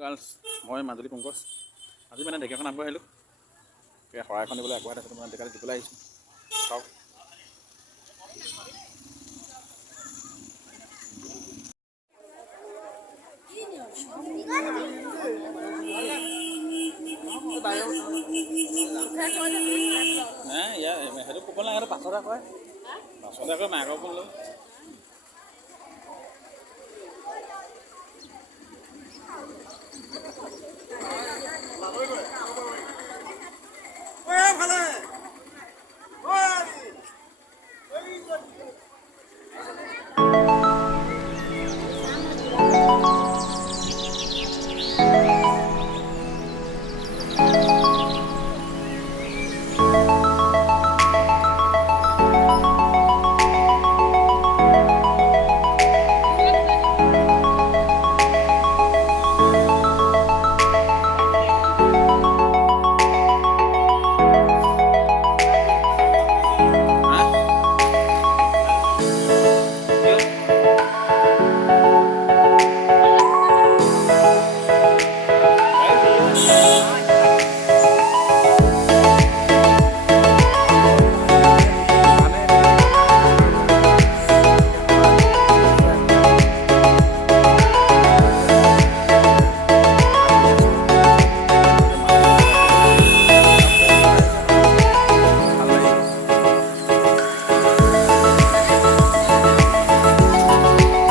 girls মই মাজুলী পংকজ আজি মানে ঢেকীয়াখন আনিব আহিলোঁ শৰাই এখন দিবলৈ আগবঢ়াই আছোঁ মানে ডেকালে দিবলৈ আহিছোঁ চাওক নাই ইয়াৰ সেইটো কোপন লাগে সেইটো পাছতে কয় মাকৰ কোন লৈ